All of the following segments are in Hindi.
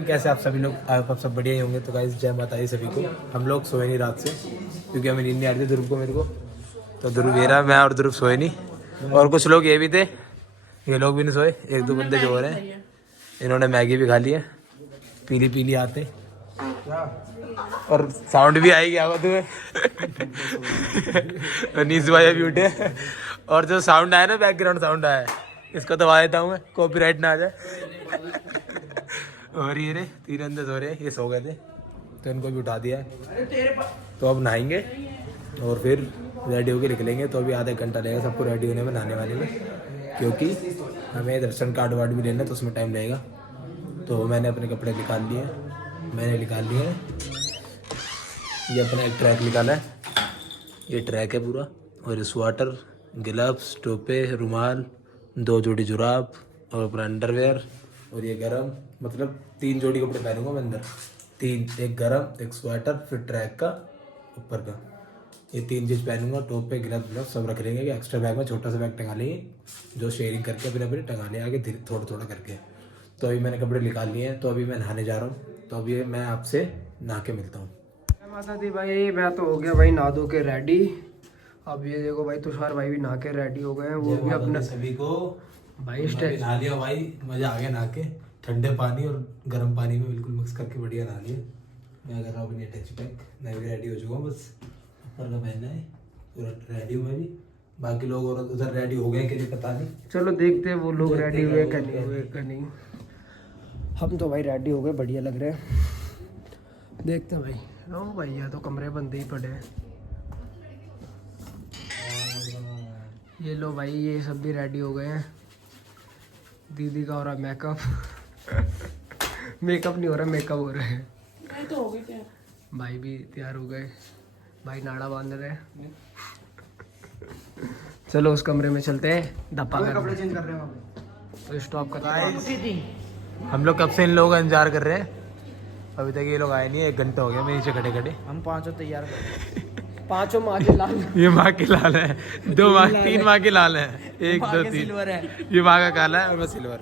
एवरीवन, कैसे आप सभी लोग? आप सब बढ़िया ही होंगे। तो गाइस जय माता दी सभी को। हम लोग सोए नहीं रात से क्योंकि हमें नींद नहीं आ रही थी ध्रुव को मेरे को। तो ध्रुव ये रहा, मैं और ध्रुव सोए नहीं। और कुछ लोग ये भी थे, ये लोग भी नहीं सोए। एक दो बंदे जो हो रहे हैं, इन्होंने मैगी भी खा ली है। पीली पीली आते और साउंड भी आएगी आवा तुम्हें। नीस भाई भी उठे और जो साउंड आया ना, बैकग्राउंड साउंड आया, इसको दबा देता हूँ मैं, कॉपीराइट ना आ जाए। और ये रे तीरंदाज हो रहे, ये सो गए थे तो इनको भी उठा दिया है। तो अब नहाएंगे और फिर रेडी होके निकलेंगे। तो अभी आधा घंटा लगेगा सबको रेडी होने में, नहाने वाले में, क्योंकि हमें दर्शन कार्ड वार्ड भी लेना है तो उसमें टाइम लगेगा। तो मैंने अपने कपड़े निकाल लिए, मैंने निकाल लिए हैं। ये अपना एक ट्रैक निकाला है, ये ट्रैक है पूरा। और स्वेटर, ग्लव्स, टोपे, रुमाल, 2 जोड़ी जुराब और अपना अंडरवेयर। और ये गरम, मतलब 3 जोड़ी कपड़े पहनूंगा मैं अंदर। 3, एक गरम, एक स्वेटर, फिर ट्रैक का ऊपर का, ये 3 चीज़ पहनूंगा। टोपे, ग्लव सब रख लेंगे कि एक्स्ट्रा बैग में छोटा सा बैग टंगा लेंगे, जो शेयरिंग करके अपने अपने टंगा लें आगे धीरे थोड़ा थोड़ा करके। तो अभी मैंने कपड़े निकाल लिए हैं, तो अभी मैं नहाने जा रहा हूँ। तो अभी मैं आपसे नहा के मिलता हूँ। माता दी भाई, मैं तो हो गया भाई नहा धो के रेडी। अब ये देखो भाई, तुषार भाई भी नहा के रेडी हो गए हैं। वो भी अपना सभी को भाई नहा लिया भाई, मजा आ गया नहा के। ठंडे पानी और गर्म पानी में बिल्कुल मिक्स करके बढ़िया नहा लिया। मैं कर रहा हूँ अपनी टच पैक, मैं भी रेडी हो चुका हूँ, बस ऊपर का पहनना है। पूरा रेडी हूँ मैं भी। बाकी लोग और उधर रेडी हो गए कि नहीं पता नहीं, चलो देखते हैं वो लोग रेडी हुए क्या नहीं हुए क्या नहीं। हम तो भाई रेडी हो गए, बढ़िया लग रहे हैं। देखते हैं भाई। ओ भैया तो कमरे बंदे ही पड़े हैं। ये लो भाई, ये सब भी रेडी हो गए हैं। दीदी का हो रहा मेकअप। मेकअप नहीं हो रहा, मेकअप हो रहा है। मैं तो हो गई तैयार। भाई भी तैयार हो गए, भाई नाड़ा बांध रहे हैं। चलो उस कमरे में चलते हैं, धप्पा कर कपड़े चेंज कर रहे हैं। तो स्टॉप करते हैं। हम लोग कब से इन लोगों का इंतजार कर रहे हैं, अभी तक ये लोग आए नहीं है। 1 घंटा हो गया मैं नीचे खड़े खड़े। हम पांचों तैयार कर, पांचों माँ के लाल। ये माँ के लाल है, 2 माँ, 3 माँ के लाल है, 1 2 3 सिल्वर है। ये माँ का काला है और मैं सिल्वर।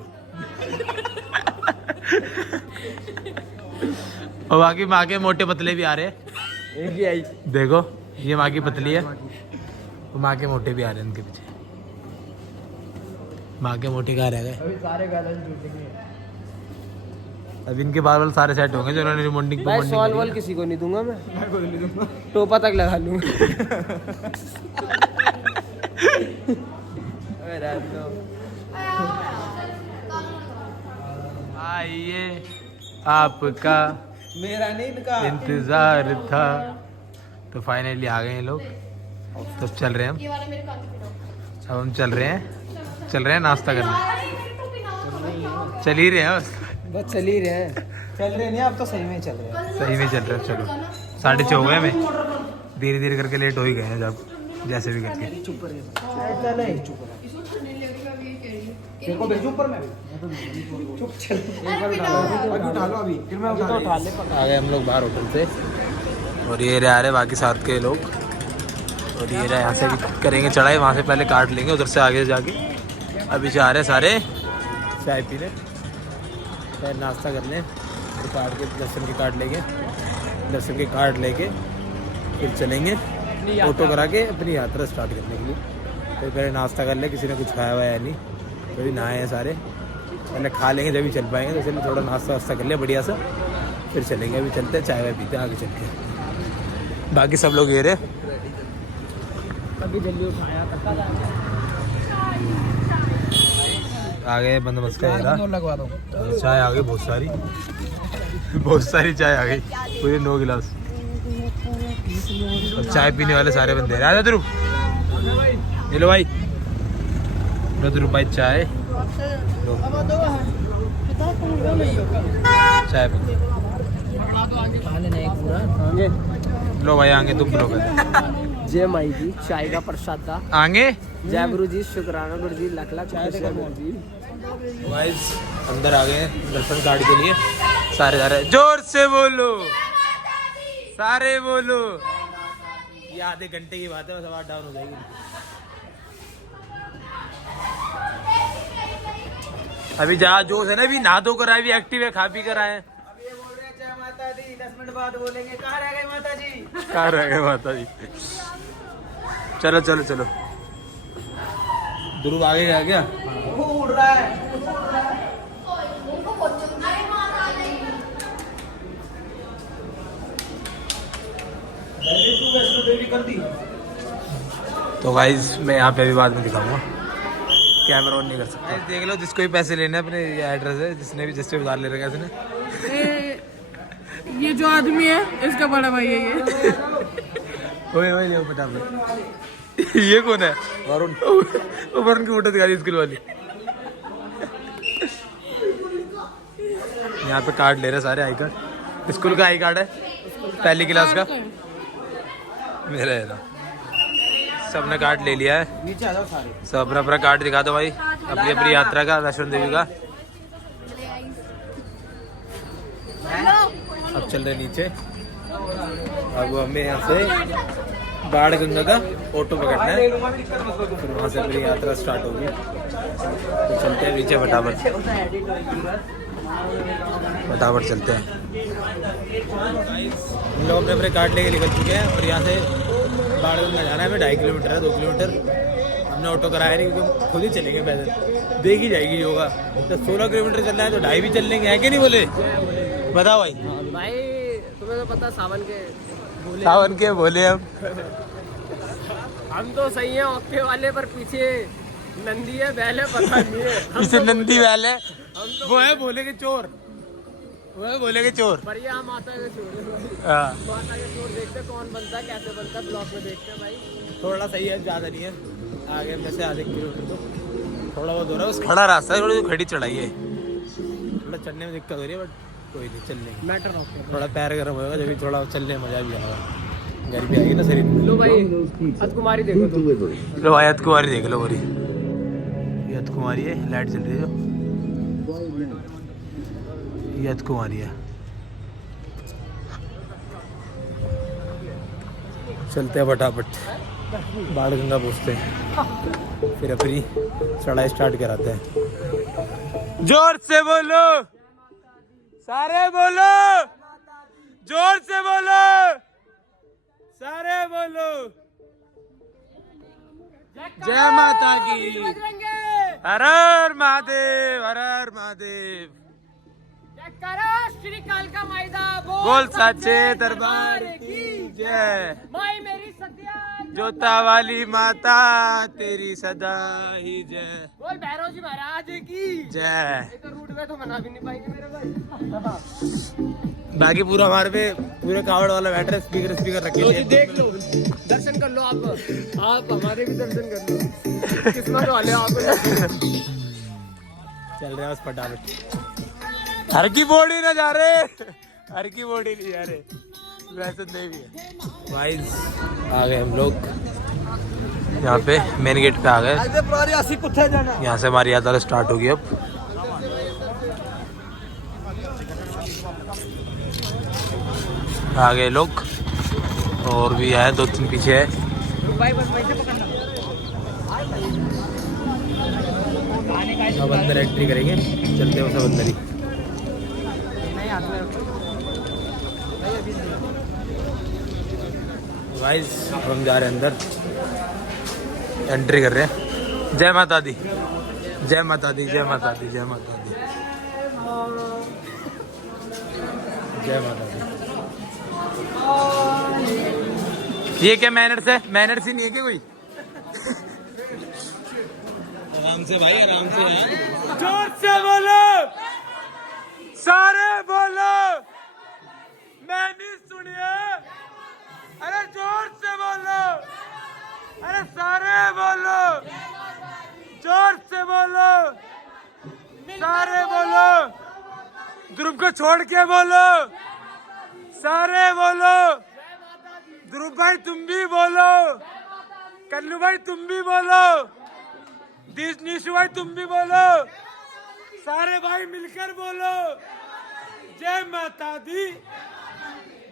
और बाकी माँ के मोटे पतले भी आ रहे हैं। एक ही आई। देखो ये माँ की पतली है, तो माँ के मोटे भी आ रहे हैं उनके पीछे। माँ के मोटे कहाँ रह गए? अभी सारे गाने टूटेंगे। अब इनके बाल सारे सेट होंगे जो उन्होंने रिमोंडिंग भाई सॉल वॉल किसी को नहीं दूंगा मैं को नहीं दूंगा, टोपा तक लगा लूंगा। आइए आपका मेरा नहीं, इनका इंतजार था। तो फाइनली आ गए हैं लोग। तो चल रहे हैं हम, अब हम चल रहे हैं नाश्ता करने। चल ही रहे हैं बस चल ही रहे हैं। चल रहे नहीं, आप तो सही में चल रहे हैं। सही में चल रहे हैं। चलो 6:30 हो गए हमें, धीरे धीरे करके लेट हो ही गए हैं जब जैसे भी करके। चुप रहे, चुप देखो भेजो ऊपर में। चुप चल, एक बार उठा लो अभी, फिर मैं उठा ले। आ गए हम लोग बाहर होटल से, और ये रहे आ रहे बाकी साथ के लोग। और ये रहे, यहाँ से भी करेंगे चढ़ाई, वहाँ से पहले काट लेंगे, उधर से आगे जाके। अभी जा रहे हैं सारे चाय पीने, फिर नाश्ता कर लें, फिर काट के दर्शन के कार्ड लेंगे, दर्शन के कार्ड लेके फिर चलेंगे ऑटो करा के अपनी यात्रा स्टार्ट करने के लिए। फिर पहले नाश्ता कर ले, किसी ने कुछ खाया हुआ है नहीं, तो भी नहाए हैं सारे। पहले खा लेंगे जब भी चल पाएंगे, तो चलिए थोड़ा नाश्ता वास्ता कर लिया बढ़िया सा, फिर चलेंगे। अभी चलते हैं, चाय वाय पीते हैं आगे चल के। बाकी सब लोग ये रहे, अभी जल्दी उठाया आ गए बंदोबस्त का एरा। लगवा दो। चाय आ गई बहुत सारी, बहुत सारी चाय आ गई, पूरे 9 गिलास। और चाय पीने वाले सारे बंदे आ जा ध्रुव, ये लो भाई, लो ध्रुव भाई चाय लो, चाय लो भाई। आगे तुम लो जय माई जी, चाय का प्रसाद था। आगे जय गुरु जी, शुक्राना गुरु जी, लाख लाख जी। गाइस अंदर आ गए हैं दर्शन कार्ड के लिए। सारे जा रहे हैं, जोर से बोलो, सारे बोलो। ये आधे घंटे की बात है, बस आवाज डाउन हो जाएगी। अभी जहाँ जोश है ना, अभी नहा धो कर आए, भी एक्टिव है, खा पी कर आए। माता दी 10 मिनट बाद बोलेंगे कहाँ रह गए माता जी। कहाँ रह गए माता जी। चलो चलो चलो। ध्रुव आगे गया क्या? वो उड़ रहा है। तू वैष्णो देवी कर दी। तो गाइस मैं यहाँ पे अभी बाद में दिखाऊंगा, कैमरा ऑन नहीं कर सकता। देख लो जिसको भी पैसे लेने अपने ये एड्रेस है, जिसने भी जिससे उधार ले रखा है इसने। ये जो आदमी है इसका बड़ा भाई है ये। ओए ओए ले फटाफट। ये कौन है? वरुण। वरुण की फोटो दिखा दी स्कूल वाली। यहाँ पे कार्ड ले रहे सारे, आई कार्ड, स्कूल का आई कार्ड है, पहली क्लास का मेरा है ना। सबने कार्ड ले लिया है, नीचे आ जाओ सारे। सब अपना अपना कार्ड दिखा दो भाई अपनी अपनी यात्रा का, वैष्णो देवी का। अब चल रहे नीचे। अब हमें यहाँ से बाढ़ गंगा का ऑटो पकड़ना है, फिर वहाँ से अपनी यात्रा स्टार्ट होगी। तो चलते हैं नीचे फटाफट फटाफट चलते हैं। हम लोग अपने अपने कार्ड लेके निकल चुके हैं और यहाँ से बाढ़ गंगा जाना है हमें। 2.5 किलोमीटर है, 2 किलोमीटर। हमने ऑटो कराया नहीं क्योंकि हम खुद ही चलेंगे पैदल, देख ही जाएगी योगा। तो 16 किलोमीटर चलना है तो 2.5 भी चल लेंगे, है कि नहीं बोले? बताओ भाई। भाई तुम्हें तो पता सावन के बोले हम तो सही हैं ओके वाले, पर पीछे नंदी है बैल है पता नहीं है। पीछे नंदी वाले वो है बोले के चोर, वो है बोले के चोर। पर ये हम माता के चोर हाँ माता के चोर देखते कौन बनता है कैसे बनता है, ब्लॉग में देखते हैं भाई। थोड़ा सही है, ज़्यादा नहीं है। आगे में से आधे किलोमीटर तो थोड़ा बहुत हो रहा है, बस खड़ा रास्ता है, थोड़ी खड़ी चढ़ाई है, थोड़ा चढ़ने में दिक्कत हो रही है, बट कोई नहीं चल लेंगे। मैटर ऑफ थोड़ा पैर गर्म होगा जब भी थोड़ा चलने में मजा भी आएगा, गर्मी आएगी ना शरीर में। लो भाई अतकुमारी देखो तुम। लो भाई अतकुमारी देख लो, बोरी ये अतकुमारी है, लाइट चल रही है जो, ये अतकुमारी है। चलते हैं फटाफट, बाढ़ गंगा पहुँचते हैं, फिर अपनी चढ़ाई स्टार्ट कराते हैं। जोर से बोलो सारे, बोलो जोर से बोलो सारे, बोलो जय माता की। हर हर महादेव, हर हर महादेव। श्री कालका मायदा बोल साचे दरबार की जय। भाई मेरी सत्या जोता वाली माता तेरी सदा ही जय। बोल भैरव जी महाराज की जय। तो रूट में तो मना भी नहीं पाएंगे मेरे भाई। बाकी पूरा हमारे पे पूरे कावड़ वाला बैठ रहा है, स्पीकर रखे लो जी देख लो, दर्शन कर लो आप हमारे भी दर्शन कर लो, किस्मत वाले आप। चल रहे हैं बस फटाफट, हर की बॉडी ना जा रहे, हर की बॉडी नहीं जा रहे, वैसे नहीं भी है। भाई आ गए हम लोग यहाँ पे, मेन गेट पे आ गए। यहाँ से हमारी यात्रा स्टार्ट होगी अब। आ गए लोग, और भी आए 2-3 पीछे है। अब अंदर एंट्री करेंगे, चलते हैं सब अंदर ही। गाइस हम जा रहे हैं अंदर, एंट्री कर रहे हैं। जय माता दी, जय माता दी, जय माता दी, जय माता दी, जय माता दी। ये क्या मैनर्स है? मैनर्स ही नहीं है क्या कोई? आराम से भाई, आराम से यार। जोर से बोलो सारे, बोलो मैंने सुनिए। अरे जोर से बोलो, अरे सारे बोलो, जोर से बोलो सारे, बोलो ध्रुव को छोड़ के बोलो सारे, बोलो ध्रुव भाई तुम भी बोलो, कल्लू भाई तुम भी बोलो, निशु भाई तुम भी बोलो, सारे भाई मिलकर बोलो जय माता दी,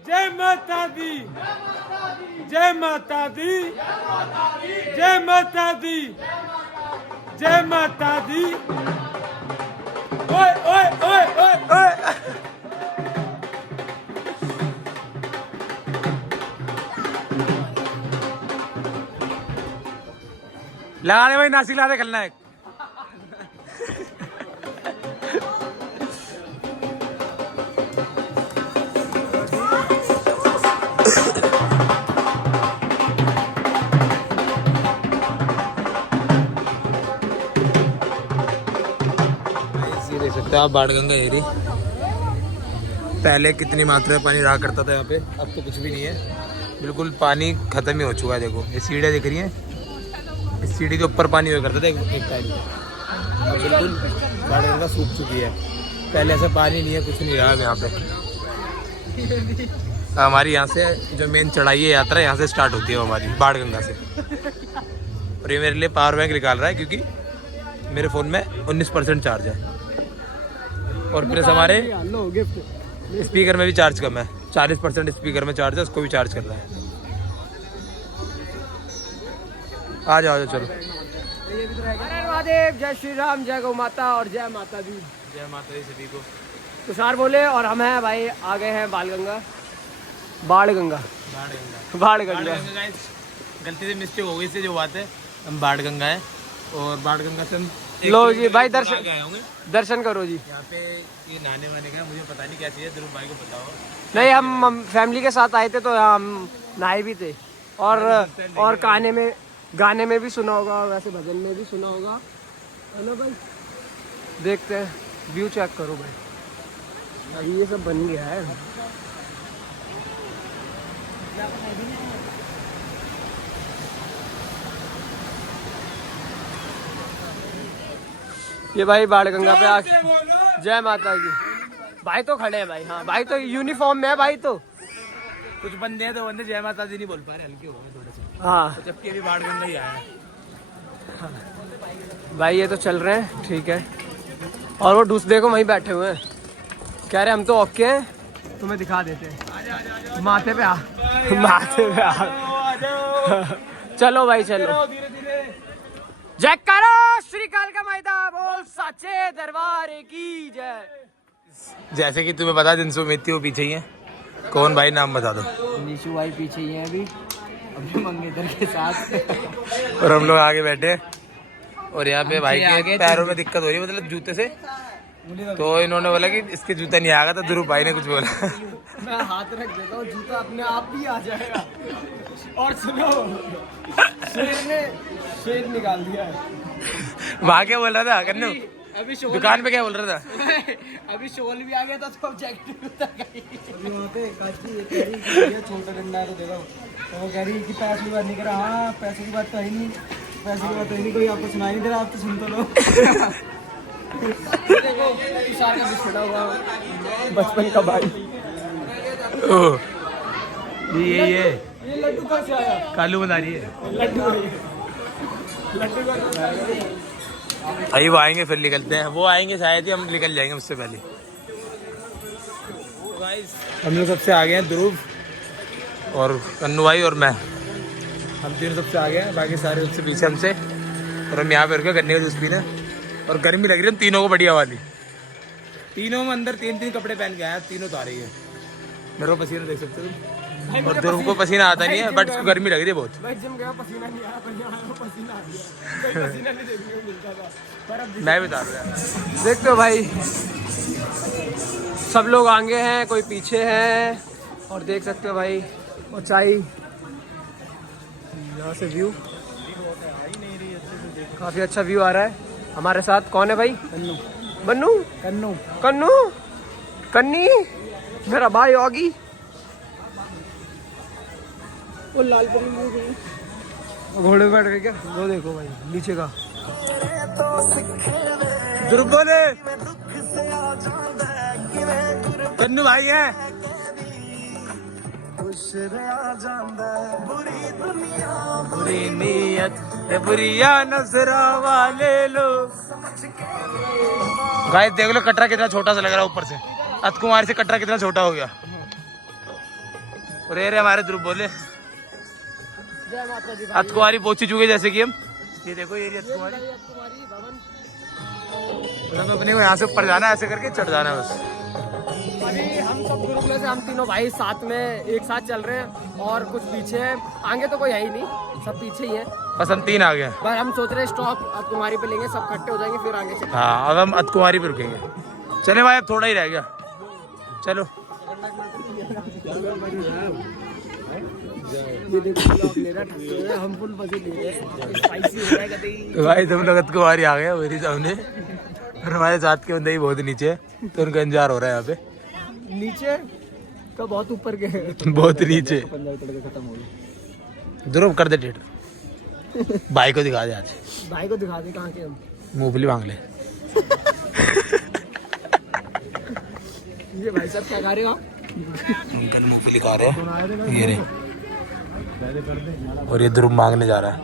जय माता दी, जय माता दी, जय माता दी, जय माता दी। ओए ओए ओए ओए ओए लगा दे भाई, नासिक ला दे खलनायक। ये देख सकते हो आप बाणगंगा एरी। पहले कितनी मात्रा में पानी रहा करता था यहाँ पे, अब तो कुछ भी नहीं है, बिल्कुल पानी खत्म ही हो चुका है। देखो ये सीढ़ियाँ दिख रही हैं, इस सीढ़ी के ऊपर पानी हुआ करता था एक टाइम पे, अब बिल्कुल बाणगंगा सूख चुकी है। पहले ऐसा पानी नहीं है, कुछ नहीं रहा है यहाँ पे। हमारी यहाँ से जो मेन चढ़ाई है यात्रा, यहाँ से स्टार्ट होती है हमारी बाणगंगा से। और ये मेरे लिए पावर बैंक निकाल रहा है क्योंकि मेरे फ़ोन में 19% चार्ज है, और प्लस हमारे स्पीकर में भी चार्ज कम है, 40% स्पीकर में चार्ज है, उसको भी चार्ज करना है। आ जाओ चलो। महादेव, जय श्री राम, जय गौ माता और जय माता दी। जय माता दी सभी को। तुषार बोले और हम हैं भाई, आ गए हैं बाणगंगा। बाणगंगा गलती से मिस्टेक हो गई, इससे जो बात है हम बाणगंगा है, और बाणगंगा से हम लो जी भाई, दर्शन करो जी। यहाँ पे ये नहाने वाने का मुझे पता नहीं क्या चाहिए, ध्रुव भाई को पता हो। नहीं, हम फैमिली के साथ आए थे तो हम नहाए भी थे, और गाने में भी सुना होगा, वैसे भजन में भी सुना होगा, है ना भाई। देखते हैं, व्यू चेक करो भाई, ये सब बन गया है। ये भाई बाणगंगा पे आ, जय माता की। भाई तो खड़े हैं भाई, हाँ भाई तो यूनिफॉर्म में है भाई। तो कुछ बंदे हैं, तो बंदे जय माता दी नहीं बोल पा रहे, हल्के हो गए थोड़े से, हाँ जबकि अभी बाणगंगा ही आया है। भाई ये तो चल रहे हैं, ठीक है। और वो ढूस देखो वहीं बैठे हुए हैं, कह रहे हम तो ओके हैं, तुम्हें दिखा देते हैं। माथे पे आ, माथे पे आ। चलो भाई चलो, जय करो श्री कालका माता, बोल सच्चे दरबार की जय। जैसे कि तुम्हें पता, जिनसे उम्मीद थी वो पीछे ही है। कौन भाई, नाम बता दो। निशु भाई पीछे ही है अभी मंगेतर के साथ, और हम लोग आगे बैठे हैं, और यहाँ पे भाई के पैरों में दिक्कत हो रही है, मतलब जूते से। तो इन्होंने बोला कि इसके जूता नहीं आएगा, तो ध्रुव भाई ने कुछ बोला। मैं हाथ रख देता हूँ, जूता अपने आप ही आ जाएगा। और सुनो, शेर निकाल दिया है। वहाँ क्या बोल रहा था कन्नू, अभी दुकान पे क्या बोल रहा था? अभी शोल भी आ गया था, तो जैकेट भी उतर गई। वहाँ पे काची कह रही कि ये छोटा डंडा है तो दे दो, तो वो कह रही कि पैसे की बात नहीं कर रहा। हाँ पैसे की बात तो है नहीं, पैसे की बात तो है नहीं, कोई आपको सुनाई नहीं दे रहा, आप तो सुन तो लो। तुषार का भी छोड़ा हुआ बचपन का भाई। ये लड्डू कहाँ से आया? कालू बता रही है। लड्डू अभी वो आएंगे फिर निकलते हैं, वो आएंगे शायद ही, हम निकल जाएंगे उससे पहले। हम लोग सबसे आगे हैं, ध्रुव और कन्नू भाई और मैं, हम तीनों सबसे आगे हैं, बाकी सारे सबसे पीछे हमसे। और हम यहाँ पे रुके गन्ने का जूस पीने, और गर्मी लग रही है हम तीनों को बढ़िया वाली। तीनों में अंदर 3-3 कपड़े पहन के आए, तीनों तो आ रही है। मेरे को पसीना देख सकते हो, और ध्रुव को पसीना आता नहीं है, बट उसको गर्मी लग रही है बहुत। भाई जिम गया, पसीना नहीं आया, पर यहाँ पसीना आ गया। कोई पसीना नहीं देखने को मिलता था, पर अब मैं भी बता रहा। देखते हो भाई, सब लोग आगे हैं, कोई पीछे है, और देख सकते हो भाई ऊंचाई, यहाँ से व्यू काफी अच्छा व्यू आ रहा है। हमारे साथ कौन है भाई? बन्नू, कन्नू, कन्नी, मेरा भाई ऑगी। वो लाल परी घोड़े पे बैठ गए क्या? वो देखो भाई नीचे का। ध्रुव बोले, कन्नू भाई है। बुरी नीयत बुरिया नजरा वाले लोग। गाइस देख लो कटरा कितना छोटा सा लग रहा है ऊपर से, अतकुमारी से कटरा कितना छोटा हो गया। और ये हमारे ध्रुव बोले अतकुमारी पहुंच चुके, जैसे कि हम ये देखो ये अतकुमारी भवन, अपने को यहाँ से ऊपर जाना है, ऐसे करके चढ़ जाना है बस। अभी हम सब सब ग्रुप में से हम तीनों भाई साथ में एक साथ चल रहे हैं और कुछ पीछे है, आगे तो कोई है ही नहीं, सब पीछे ही है। बस हम 3 आ गए। पर हम सोच रहे हैं स्टॉप अतकुमारी पे लेंगे, सब इकट्ठे हो जाएंगे फिर आगे से। हाँ अब हम अतकुमारी पे रुकेंगे। चले भाई अब थोड़ा ही रह गया, चलो। ये देखो ब्लॉग ले रहा है, हम फुल मजे ले रहे हैं, स्पाइसी हो जाएगा कहीं। भाई तुम लोग अतकुमारी आ गए मेरे सामने, और हमारे साथ के बंदे ही बहुत नीचे है, तो उनका इंतजार हो रहा है यहाँ पे। नीचे का बहुत ऊपर के बहुत नीचे। ध्रुव कर दे थिएटर। भाई को दिखा दे आज। भाई को दिखा दे कहाँ के हम। मूंगफली मांग ले। ये भाई साहब क्या खा रहे हो आप? अंकल मूंगफली खा रहे हैं, ये रे। और ये ध्रुव मांगने जा रहा है।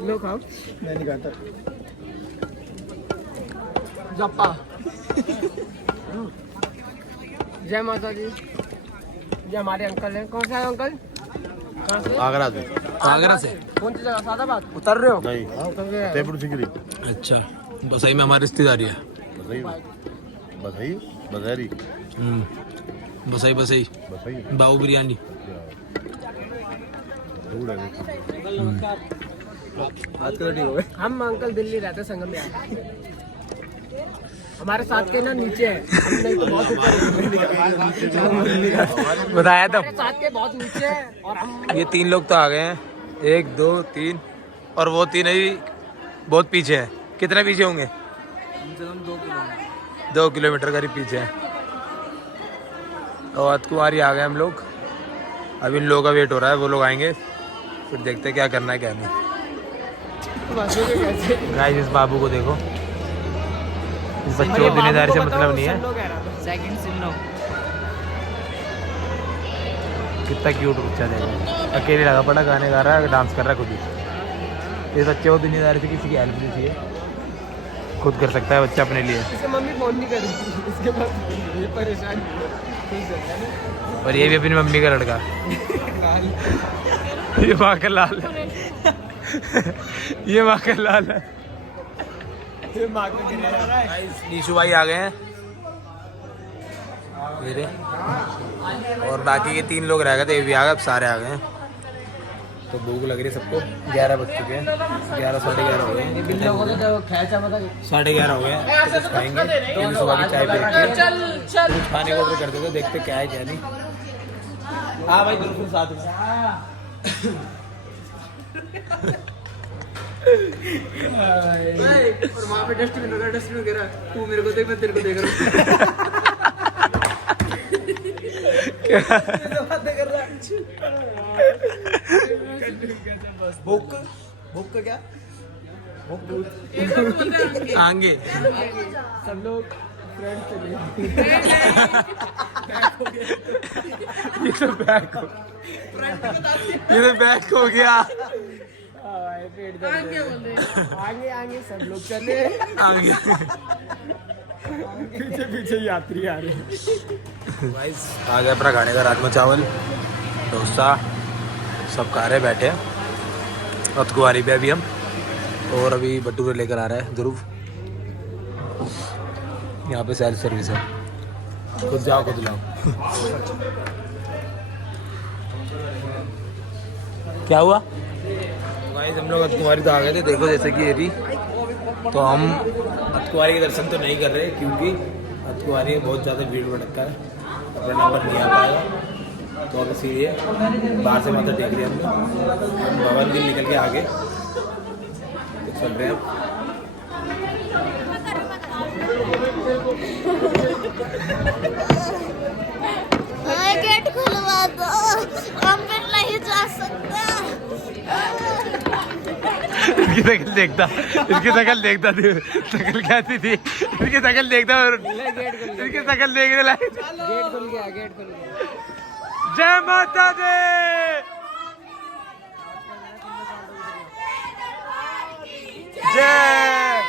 लो खाओ। मैं नहीं खाता। जप्पा। जय माता दी। ये हमारे अंकल हैं। कौन से आए अंकल? कहाँ से? आगरा से। आगरा से कौन सी जगह? सादाबाद। उतर रहे हो? नहीं, उतर रहे हैं। अच्छा, बसई में हमारी रिश्तेदारी है। बसई बसई बाबू बिरयानी। हम अंकल दिल्ली रहते संगम में। हमारे साथ के ना नीचे है, हम नहीं तो बहुत ऊपर है। बताया था। हमारे साथ के बहुत नीचे है और हम ये 3 लोग तो आ गए हैं, 1 2 3, और वो 3 ही बहुत पीछे है। कितने पीछे होंगे? 2 किलोमीटर करीब पीछे है। तो अतकुमारी आ गए हम लोग। अब इन लोगों का वेट हो रहा है, वो लोग आएंगे फिर देखते हैं क्या करना है क्या नहीं। गाइस इस बाबू को देखो, इस बच्चे को दुनियादारी से मतलब नहीं है। कितना क्यूट बच्चा देखो, अकेले लगा पड़ा, गाने गा रहा है, डांस कर रहा है खुद ही। इस बच्चे को दुनियादारी से किसी की हेल्प नहीं चाहिए, खुद कर सकता है बच्चा अपने लिए। इसके मम्मी फोन नहीं कर रही, इसके पास ये परेशान है। और ये भी अपनी मम्मी का लड़का। ये माँ का लाल है। ये माँ का लाल है। ये माँ को गिरा रहा है। नीशू भाई आ गए हैं मेरे, और बाकी के 3 लोग रह गए थे, ये भी आ गए, अब सारे आ गए हैं। तो भूख लग रही है सबको। 11 बज चुके हैं, 11 साढ़े 11 हो गए। 11:30 हो गए, तो कुछ खाएंगे। तो सुबह की चाय पी रखी है, कुछ खाने को ऑर्डर कर देते, देखते क्या है क्या नहीं। हाँ भाई बिल्कुल साथ में। और वहाँ पे डस्टबिन गिरा, तू मेरे को देख, मैं तेरे को देख रहा हूँ। भूख का क्या? आगे सब लोग फ्रेंड चले। ये तो बैक हो, ये तो बैक हो गया। पेट दर्द। आगे आगे सब लोग चले, आगे पीछे पीछे यात्री आ रहे हैं। गाइस आ गया अपना खाने का राजमा चावल, डोसा, सब खा रहे बैठे हैं। अतकुमारी पे अभी हम, और अभी भटूरे लेकर आ रहा है ध्रुव। यहाँ पे सेल्फ सर्विस है, खुद जाओ खुद लाओ। क्या हुआ? गाइस हम लोग अतकुमारी तो आ गए थे, देखो जैसे कि ये भी। तो हम अतकुमारी के दर्शन तो नहीं कर रहे क्योंकि अतकुमारी में बहुत ज़्यादा भीड़ भड़कता है, अपना नंबर नहीं आ पाएगा। तो अब इसीलिए बाहर से माथा टेक रहे हैं हम भवन दिन निकल के आगे तो चल रहे हैं अब। गेट खुलवा दो, हम फिर नहीं जा सकते। इसकी शक्ल देखता, इसकी शक्ल देखता थी, शक्ल कैसी थी इसकी शक्ल देखता, इसकी शक्ल देखने लायक। गेट खुल गया, गेट खुल गया। जय माता दी। जय।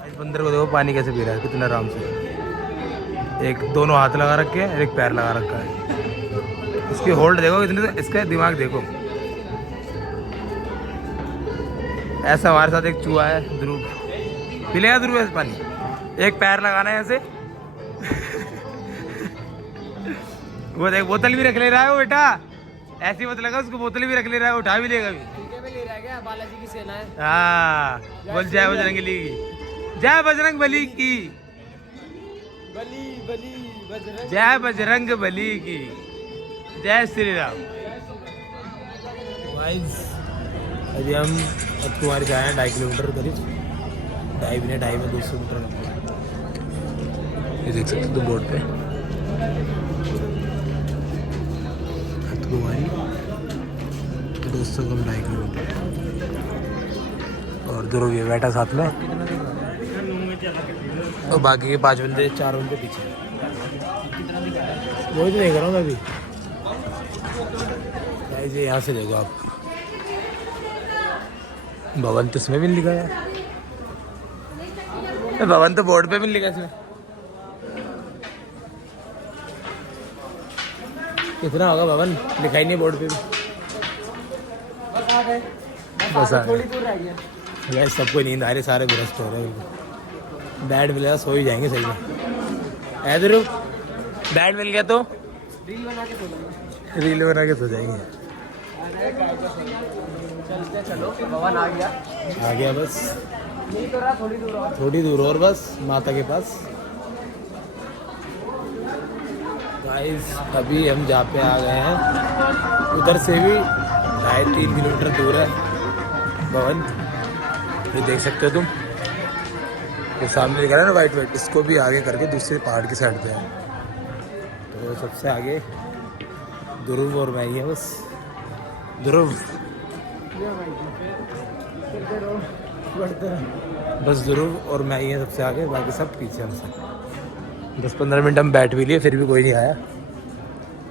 इस बंदर को देखो पानी कैसे पी रहा है, कितना आराम से। एक दोनों हाथ लगा रखे हैं, एक पैर लगा रखा है। इसकी होल्ड देखो इतने, इसका दिमाग देखो। ऐसा हमारे साथ एक चूहा है ध्रुव, पिलेगा ध्रुव ऐसे पानी, एक पैर लगाना है ऐसे। वो देख बोतल भी रख ले रहा है वो बेटा, ऐसी बोतल लगा उसको, बोतल भी रख ले रहा है, उठा भी लेगा भी। ले रहा है क्या? बालाजी की सेना है। हाँ बोल जय बजरंग बली की, जय बजरंग बली की, बली बली बजरंग। जय बजरंग बली की, जय श्री राम। अभी हम कुमारी से आए हैं 2.5 किलोमीटर करीब, 2.5 में 200 मीटर। ये देख सकते हो बोर्ड पे कुमारी 200 कम 2.5 किलोमीटर। और ध्रुव ये बैठा साथ में, और बाकी के 5 बंदे 4 बंदे पीछे। वही तो देख रहा हूँ मैं अभी। ऐसे यहाँ से देखो आप, भवन तो इसमें भी नहीं लिखा है, भवन तो बोर्ड पे भी नहीं लिखा इसमें। कितना होगा भवन, लिखा ही नहीं बोर्ड पे भी। बस आ थोड़ी दूर रह गया। गए। सबको नींद आ रही, सारे दुरुस्त हो रहे हैं। बैट मिलेगा सो ही जाएंगे सही में। इधर बैट मिल गया तो रील बना के सो जाएंगे। रील बना के सो जाएंगे। चलते चलो, भवन आ गया। आ गया बस, नहीं तो रहा, थोड़ी दूर और। थोड़ी दूर और बस माता के पास। गाइस अभी हम जहाँ पे आ गए हैं उधर से भी 2.5-3 किलोमीटर दूर है भवन। ये देख सकते हो तुम, वो सामने दिख रहा है ना वाइट वाइट, इसको भी आगे करके दूसरे पहाड़ की साइड पे है। तो सबसे आगे ध्रुव और मैं ही है बस। ध्रुव बस ध्रुव और मैं ही है सबसे आगे, बाकी सब पीछे हमसे। 10-15 मिनट हम बैठ भी लिए, फिर भी कोई नहीं आया।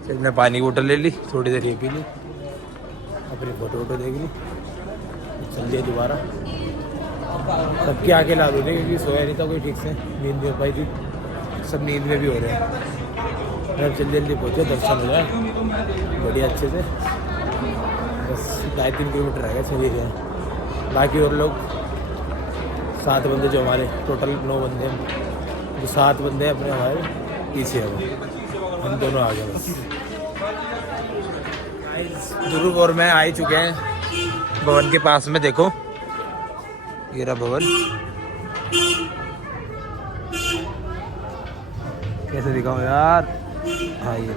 फिर मैं पानी की बोतल ले ली, थोड़ी देर ये पी ली, अपनी फोटो देख ली, चल दिया दोबारा। सबकी आके ला दो क्योंकि सोया नहीं था कोई ठीक से, नींद नहीं हो पाई थी, सब नींद में भी हो रहे हैं। अब जल्दी जल्दी पहुँचे, दर्शन हो जाए बढ़िया अच्छे से। बस 2.5-3 किलोमीटर रह गए, चलिए गए। बाकी और लोग 7 बंदे जो हमारे टोटल 9 बंदे हैं, जो 7 बंदे हैं अपने हमारे पीछे है, वो हम दोनों आ गए बस। ध्रुव और मैं आ ही चुके हैं भवन के पास में। देखो ये रहा भवन, कैसे दिखाऊं यार। हाँ ये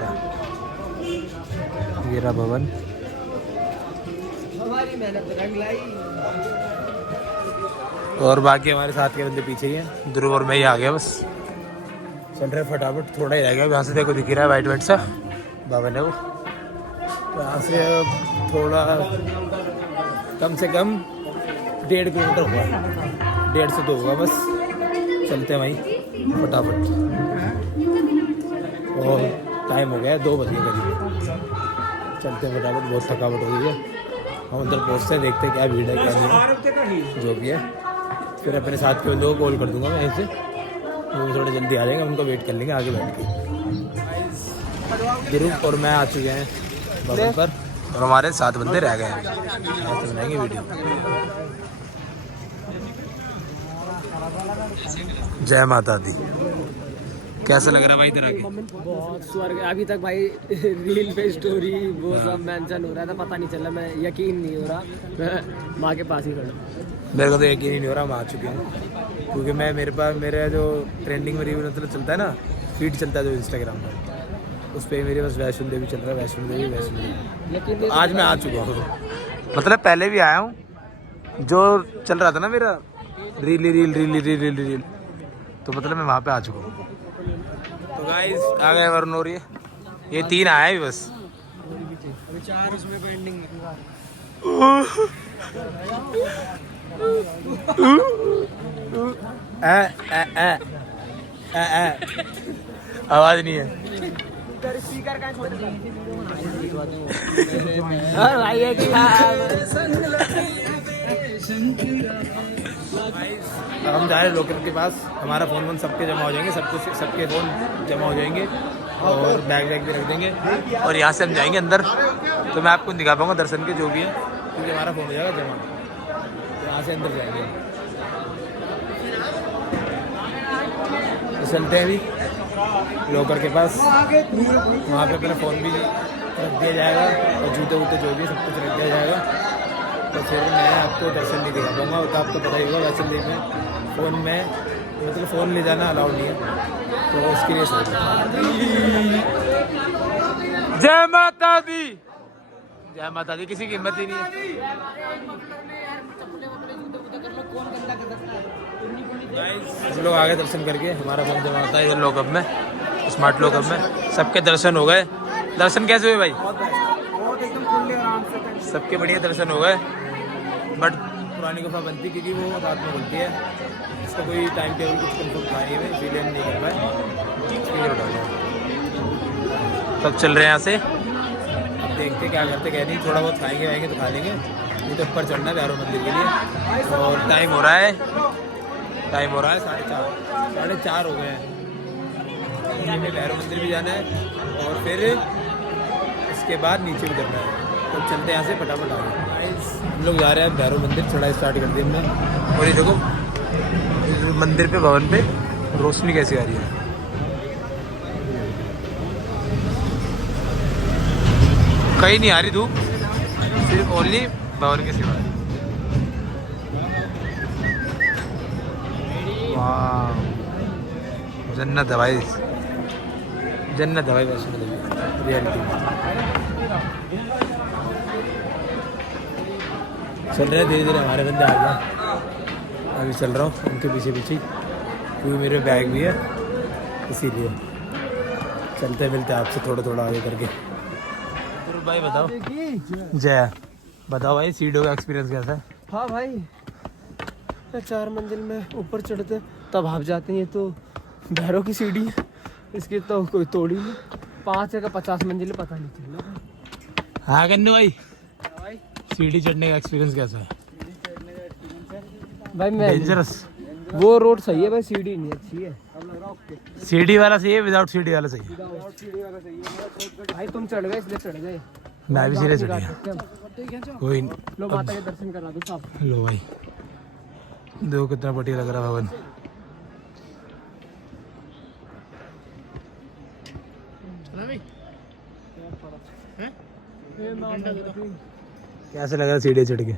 रहा भवन। हमारी मेहनत रंग लाई। और बाकी हमारे साथ के बंदे पीछे ही हैं। ध्रुव और मैं ही आ गया बस, चल रहे फटाफट, थोड़ा ही रह गया। यहाँ से देखो दिख रहा है वाइट वाइट सा भवन है वो। यहाँ से थोड़ा कम से कम 1.5 किलोमीटर हुआ, 1.5 से 2 होगा बस। चलते हैं वहीं फटाफट, और टाइम हो गया 2 बज गए करीब। चलते हैं फटाफट, बहुत थकावट हो गई है। हम उधर पहुँचते हैं, देखते हैं क्या भीड़ है क्या नहीं, जो भी है। फिर अपने साथ के लोगों को कॉल कर दूंगा मैं यहीं से, वो भी थोड़ा जल्दी आ जाएंगे, उनको वेट कर लेंगे आगे बैठ के। ध्रुव और मैं आ चुके हैं भवन पर, और हमारे 7 बंदे रह गए हैं। यहाँ से बनाएंगे वीडियो। जय माता दी। कैसा लग रहा है भाई इधर आके? बहुत स्वर्ग। अभी तक भाई रील पे स्टोरी वो सब मेंशन हो रहा था, पता नहीं चला, मैं यकीन नहीं हो रहा, मैं माँ के पास ही खड़ा। मेरे को तो यकीन ही नहीं हो रहा हम आ चुके हैं, क्योंकि मैं मेरे पास मेरा जो ट्रेंडिंग में रिव्यू मतलब चलता है ना, फीड चलता है जो इंस्टाग्राम पर, उस पर मेरे बस वैष्णो देवी चल रहा है, वैष्णो देवी वैष्णो देवी। लेकिन आज मैं आ चुका हूँ, मतलब पहले भी आया हूँ, जो चल रहा था ना मेरा रील, तो मतलब मैं वहाँ पे आ चुका हूँ। तो गाइस आ गए वरुण और ये 3 आया है बस, अभी 4 उसमें पेंडिंग है। आवाज नहीं है। स्पीकर का छोड़ दे भाई, अब हम जा रहे हैं लोकर के पास। हमारा फ़ोन सबके जमा हो जाएंगे, सबके फ़ोन जमा हो जाएंगे और बैग भी रख देंगे और यहाँ से हम जाएंगे अंदर। तो मैं आपको दिखा पाऊँगा दर्शन के जो भी है, क्योंकि हमारा फ़ोन हो जाएगा जमा। तो यहाँ से अंदर जाएंगे तो चलते हैं अभी लोकर के पास। वहाँ पे अपना फ़ोन भी रख दिया जाएगा और जूते वूते जो भी सब कुछ रख दिया जाएगा। तो फिर मैं आपको दर्शन नहीं दिखा पाऊँगा। तो आपको पता ही होगा वैसे दिन में फ़ोन में मतलब फ़ोन ले जाना अलाउड नहीं है, तो उसके लिए सोच जय माता दी, जय माता दी। किसी की हिम्मत ही नहीं है। हम लोग आगे दर्शन करके हमारा फ़ोन जमा होता है इधर लॉकअप में, स्मार्ट लॉकअप में। सबके दर्शन हो गए। दर्शन कैसे हुए भाई? बहुत एकदम खुले आराम से। सबके बढ़िया दर्शन हो गए। बट पुरानी गुफा बनती क्योंकि वो रात में खुलती है, इसका कोई टाइम टेबल कुछ कंफर्म था नहीं है, इसीलिए हम नहीं कर पाए। तब चल रहे हैं यहाँ से। अब देखते क्या करते क्या नहीं। थोड़ा बहुत खाएंगे वाएंगे तो खा लेंगे। ये तो ऊपर चढ़ना है भैरव मंदिर के लिए। और टाइम हो रहा है 4:30 हो गए हैं। हमें भैरव मंदिर भी जाना है और फिर इसके बाद नीचे भी करना है। तो चलते हैं यहाँ से फटाफट आगे। हम लोग जा रहे हैं भैरव मंदिर, चढ़ाई स्टार्ट कर दी हमने। और ये देखो मंदिर पे, भवन पे रोशनी कैसी आ रही है। कहीं नहीं आ रही धूप, सिर्फ ओनली भवन के सिवा। वाह, जन्नत है भाई, जन्नत है भाई वैष्णो देवी रियलिटी। चल रहे हैं धीरे धीरे, हमारे बंदे आ गए। अभी चल रहा हूँ उनके पीछे पीछे, क्योंकि मेरे बैग भी है इसीलिए। चलते मिलते आपसे थोड़ा आगे करके। भाई बताओ, जय बताओ भाई, सीढ़ियों का एक्सपीरियंस कैसा है? हाँ भाई, 4 मंजिल में ऊपर चढ़ते तब भाप जाते हैं। ये तो भैरव की सीढ़ी है, इसकी तो कोई तोड़ी नहीं। 5 या 50 मंजिल पता नहीं चला। हाँ कन्नू भाई, सीढ़ी चढ़ने का एक्सपीरियंस कैसा है? भाई मैं डेंजरस। वो रोड सही है भाई, सीढ़ी नहीं अच्छी है। सीढ़ी वाला सही है, विदाउट सीढ़ी वाला सही है? भाई तुम चढ़ गए इसलिए चढ़ गए। मैं भी सीढ़ी चढ़ गया। कोई लो माता के दर्शन करा दो साहब। लो भाई, देखो कितना बढ़िया लग रहा भवन। कैसे लग रहा है सीढ़ी चढ़ के?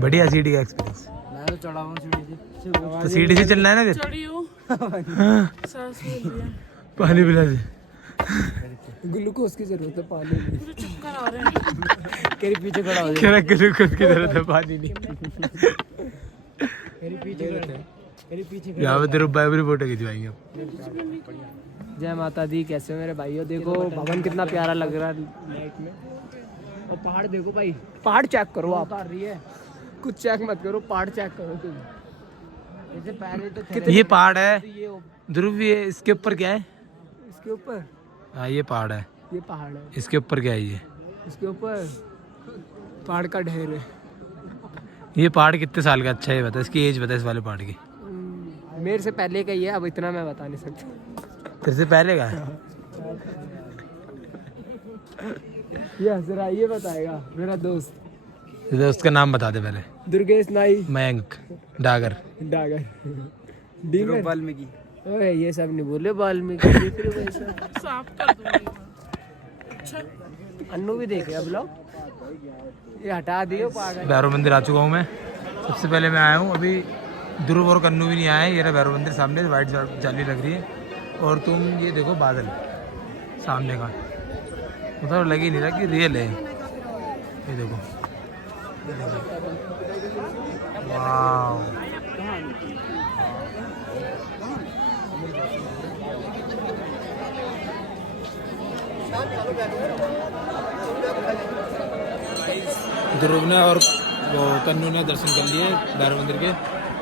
बढ़िया सीढ़ी का एक्सपीरियंस। मैं तो चढ़ा हूँ सीढ़ी से। तो सीढ़ी से चलना है ना फिर? चढ़ी हूँ। सांस ले लिया। पानी पिला दे। ग्लूकोज की जरूरत है, पानी नहीं। मुझे चक्कर आ रहे हैं। तेरे पीछे खड़ा हो क्या ग्लूकोज की जरूरत है, पानी नहीं। तेरे पीछे यहाँ पे तेरे भाई भी फोटो खिंचवाएंगे अब। जय माता दी। कैसे हो मेरे भाइयों? देखो भवन कितना प्यारा लग रहा है नाइट में। और पहाड़ देखो भाई, पहाड़ चेक करो आप। उतार रही है। कुछ चेक मत करो, पहाड़ चेक करो तुम। जैसे पहले तो ये पहाड़ है ध्रुव, ये इसके ऊपर क्या है? इसके ऊपर हाँ ये पहाड़ है। ये पहाड़ है, इसके ऊपर क्या है? ये इसके ऊपर पहाड़ का ढेर है। ये पहाड़ कितने साल का? अच्छा ये बता, इसकी एज बता इस वाले पहाड़ की। मेरे से पहले का ही है, अब इतना मैं बता नहीं सकता। तेरे से पहले का है? ये हंस रहा है, ये बताएगा मेरा दोस्त। दोस्त का नाम बता दे पहले। दुर्गेश नाई, मयंक डागर। डागर, डीगर। वाल्मीकि। ओए ये सब नहीं बोले, वाल्मीकि साफ कर दूंगी। अच्छा, अन्नू भी देखे अब लोग, ये हटा दियो पागल। भैरव मंदिर आ चुका हूँ मैं। सबसे पहले मैं आया हूँ, अभी ध्रुव और कन्नू भी नहीं आए। ये रहा भैरव मंदिर सामने, वाइट जाली लग रही है। और तुम ये देखो बादल सामने का, मतलब लग ही नहीं रहा कि रियल है। ये देखो, वाह। ध्रुव ने और वो कन्नू ने दर्शन कर लिए भैरव मंदिर के।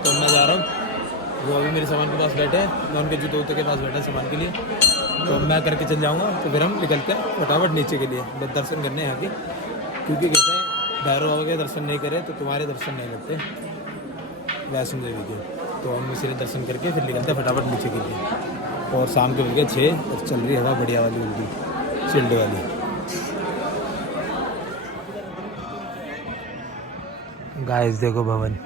तो मैं जा रहा हूँ, वो अभी मेरे सामान के पास बैठे हैं, मैं उनके जूते वूते के पास बैठा सामान के लिए। तो मैं करके चल जाऊँगा, तो फिर हम निकलते हैं फटाफट नीचे के लिए, बस दर्शन करने यहाँ के। क्योंकि कहते हैं भैरव बाबा के दर्शन नहीं करे तो तुम्हारे दर्शन नहीं लगते। वैष्णो देवी के, तो हम इसीलिए दर्शन करके फिर निकलते हैं फटाफट नीचे के लिए। और शाम के बज गए 6 और चल रही हवा बढ़िया वाली उल्टी चिल्ड वाली। गाइस देखो भवन,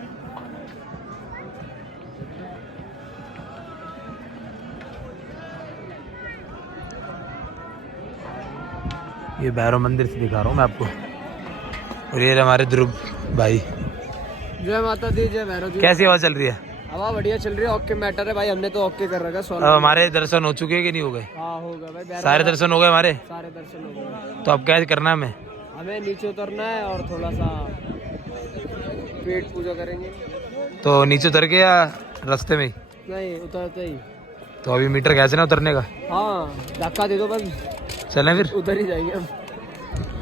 ये भैरव मंदिर से दिखा रहा हूँ मैं आपको। और ये हमारे ध्रुव भाई। जय माता दी, जय भैरव जी। कैसी हवा चल रही है? हवा बढ़िया चल रही है। ओके मैटर है भाई, हमने तो ओके कर रखा है। अब हमारे दर्शन हो चुके हैं कि नहीं हो गए? हाँ होगा भाई, सारे दर्शन हो गए हमारे। सारे दर्शन हो गए। तो अब क्या करना है हमें? हमें नीचे उतरना है और थोड़ा सा पेट पूजा करेंगे। तो नीचे उतर के या रास्ते में ही? नहीं, उतरते ही। तो अभी मीटर कैसे ना उतरने का? हाँ, धक्का दे दो बस, चलें फिर? उधर ही जाएंगे हम।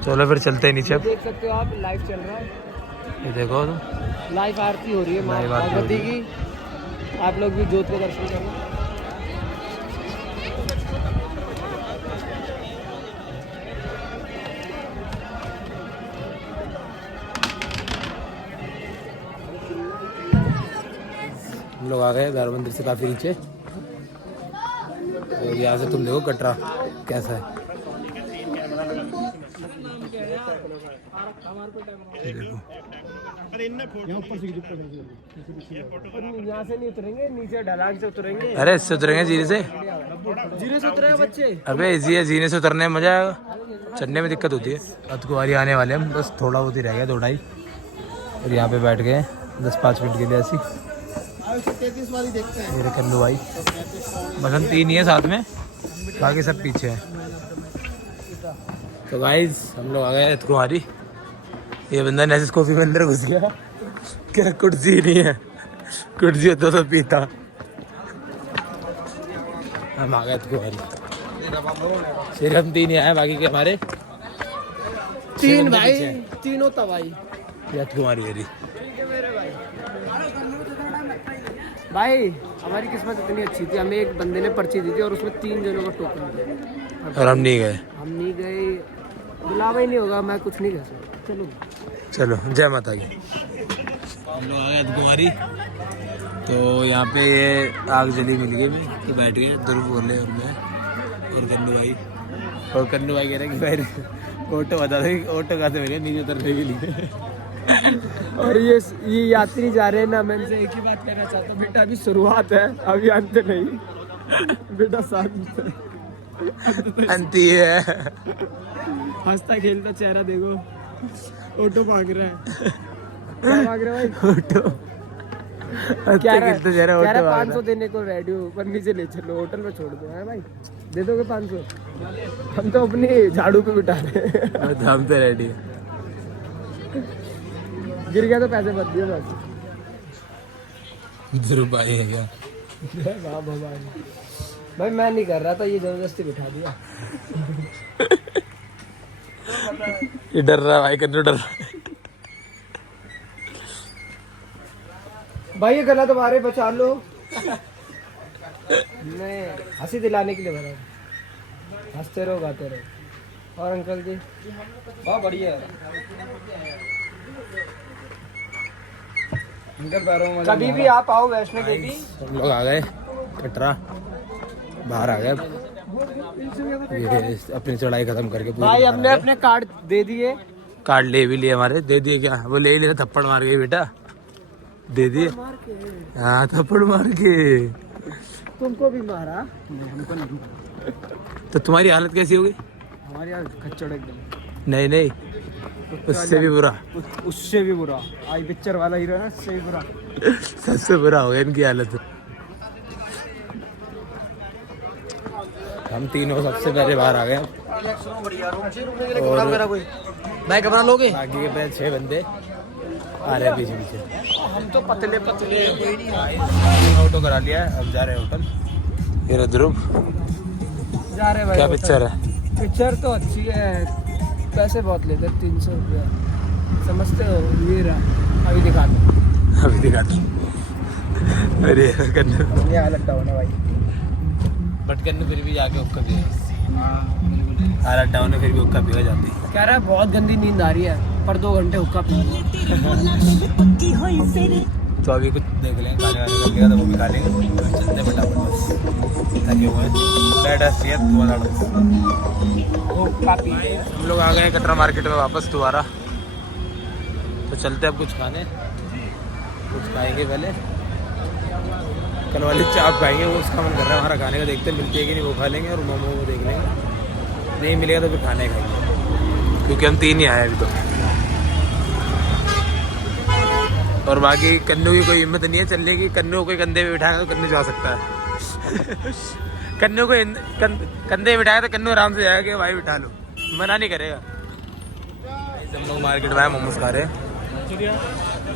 चलो फिर चलते हैं नीचे। अब देख सकते हो आप, लाइव चल रहा है। ये देखो तुम, लाइव आरती हो रही है माँ लाइव आरती हो भगवती रही की। आप लोग भी ज्योत के दर्शन करें। हम लोग आ गए भैरव मंदिर से काफी नीचे। और यहाँ से तुम देखो कटरा कैसा है। ये देखो, यहाँ से नहीं उतरेंगे, नीचे ढलान से उतरेंगे। अरे इससे उतरेंगे जीने से। जीने से उतरेंगे बच्चे। अबे इजी है, जीने से उतरने में मजा आएगा, चढ़ने में दिक्कत होती है। अतकुवारी आने वाले हम, बस थोड़ा बहुत ही रह गया, 2-2.5। और यहाँ पे बैठ गए 10-5 मिनट के लिए ऐसी। मेरे कन्नू भाई, बस हम 3 ही है साथ में, बाकी सब पीछे हैं। तो गाइस हम लोग आ गए अतकुवारी। ये बंदा नेसिस कॉफी में अंदर घुस गया, क्या कुर्सी नहीं है, कुर्सी होता तो पीता। हम आ गए अतकुवारी, सिर्फ हम 3 ही आए, बाकी के हमारे 3 भाई, तीनों तबाही। अतकुवारी है। भाई हमारी किस्मत इतनी अच्छी थी, हमें एक बंदे ने पर्ची दी थी और उसमें 3 जनों का टोकन दिया और हम नहीं गए। हम नहीं गए, बुलावा ही नहीं होगा, मैं कुछ नहीं कह सकता। चलो चलो, जय माता की। हम लोग आ गए अतकुवारी। तो यहाँ पे ये आग जली मिल गई, मैं तो बैठ गए, ध्रुव बोले और मैं और कन्नू भाई। और कन्नू भाई कह रहे कि भाई ऑटो बता दो, ऑटो कहाँ से मिले नीचे उतरने के लिए। और ये यात्री जा रहे हैं ना, मैं इनसे एक ही बात कहना चाहता हूँ, बेटा अभी शुरुआत है, अभी अंत नहीं। बेटा शांत अंती है। हंसता खेलता चेहरा देखो। ऑटो भाग रहा है। क्या भाग रहा है भाई? ऑटो क्या रहा है? तो जरा कह रहा ऑटो 500 देने को रेडी हो, पर नीचे ले चलो, होटल में छोड़ दो। है भाई, दे दोगे 500? हम तो अपनी झाड़ू पे बिठा रहे हैं। हम तो रेडी है। गिर गया तो पैसे मत दियो बस। ध्रुव भाई है क्या? वाह भगवान भाई, मैं नहीं कर रहा था, ये जबरदस्ती बिठा दिया। ये डर रहा है भाई, कन्नू डर रहा है। भाई ये गला तुम्हारे, बचा लो। नहीं, हंसी दिलाने के लिए भरा, हंसते रहो गाते रहो। और अंकल जी बहुत बढ़िया है। कभी भी आप आओ वैष्णो देवी। हम लोग आ गए कटरा, बाहर आ गए। ये अपनी चढ़ाई खत्म करके पूरी भाई बाहर हमने आ गए। अपने कार्ड दे दिए। कार्ड ले भी लिए हमारे, दे दिए क्या? वो ले ही लिया, थप्पड़ मार के बेटा दे दिए। हाँ थप्पड़ मार के। तुमको भी मारा? हमको नहीं। तो तुम्हारी हालत कैसी हो गई? हमारे यहाँ खच्चड़ एकदम। नहीं नहीं, उससे भी बुरा, उससे भी बुरा। आई पिक्चर वाला हीरो है, उससे भी बुरा। सबसे बुरा हो गया इनकी हालत। हम तीनों सबसे पहले बाहर आ गए। और बाइक अपना लोगे? बाकी के पहले 6 बंदे आ रहे हैं पीछे पीछे। हम तो पतले पतले। ऑटो करा लिया है, अब जा रहे हैं होटल। ये ध्रुव जा रहे भाई। क्या पिक्चर है? पिक्चर तो अच्छी है, पैसे बहुत लेते हैं, 300 रुपया, समझते हो? ये रहा, अभी दिखाता। अभी दिखाता। अरे कन्नू, ये हालत डाउन है भाई। बट कन्नू फिर भी जाके उक्का भी हालत डाउन है, फिर भी उक्का भी हो जाती है। कह रहा है बहुत गंदी नींद आ रही है, पर 2 घंटे हुक्का पी। तो अभी कुछ देख लेंगे खाने वाने का लिया तो वो भी खा लेंगे तो चलते हैं फटाफट बस थके हुए हैं बैठ है हम लोग आ गए हैं कटरा मार्केट में वापस दोबारा तो चलते हैं अब कुछ खाने कुछ खाएंगे पहले कल वाली चाप खाएंगे वो उसका मन कर रहा है हमारा खाने का देखते हैं मिलती है कि नहीं वो खा लेंगे और मोमो वो देख लेंगे नहीं मिलेगा तो फिर खाने खाएंगे क्योंकि हम 3 ही आए अभी तो और बाकी कन्नू की कोई हिम्मत नहीं है चलने की कन्नू को कोई कंधे पे बिठाएगा तो कन्नू जा सकता है कन्नू को कंधे पे बिठाया तो कन्नू आराम से जाएगा कि भाई बिठा लो मना नहीं करेगा हम लोग मार्केट में आए मोमोज खा रहे हैं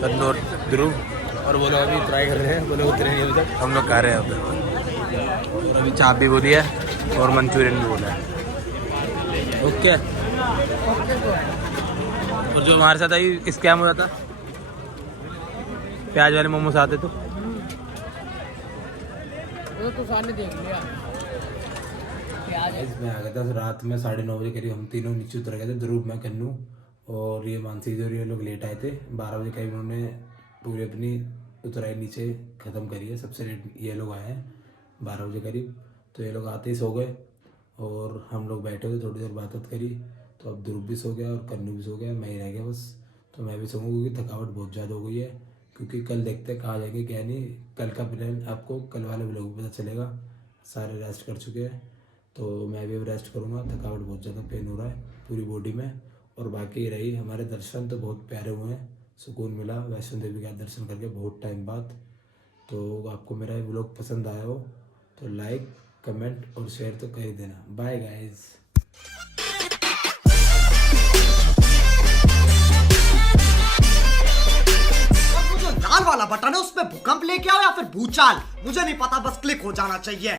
कन्नू और ध्रुव और वो लोग अभी ट्राई कर रहे हैं वो लोग उतरे नहीं अभी तक हम लोग खा रहे हैं अब और अभी चाप भी बोली है और मंचूरियन भी बोला है ओके और जो हमारे साथ अभी स्कैम हो जाता प्याज वाले मोमोज आते तो सामने देख लिया इसमें आ गया था रात में 9:30 बजे करीब हम तीनों नीचे उतर गए थे ध्रुव मैं कन्नू और ये मानसी और ये लोग लेट आए थे 12 बजे करीब उन्होंने पूरी अपनी उतराई नीचे ख़त्म करी है सबसे लेट ये लोग आए हैं 12 बजे करीब तो ये लोग आते ही सो गए और हम लोग बैठे हुए थोड़ी देर बात करी तो अब ध्रुव भी सो गया और कन्नू भी सो गया मैं ही रह गया बस तो मैं भी सोऊंगा क्योंकि थकावट बहुत ज़्यादा हो गई है क्योंकि कल देखते हैं कहाँ जाएंगे क्या नहीं कल का प्लान आपको कल वाले व्लॉग में पता चलेगा सारे रेस्ट कर चुके हैं तो मैं भी अब रेस्ट करूँगा थकावट बहुत ज़्यादा पेन हो रहा है पूरी बॉडी में और बाकी रही हमारे दर्शन तो बहुत प्यारे हुए हैं सुकून मिला वैष्णो देवी का दर्शन करके बहुत टाइम बाद तो आपको मेरा व्लॉग पसंद आया हो तो लाइक कमेंट और शेयर तो कर ही देना बाय गाइज लाल वाला बटन है उसमें भूकंप लेके आओ या फिर भूचाल मुझे नहीं पता बस क्लिक हो जाना चाहिए।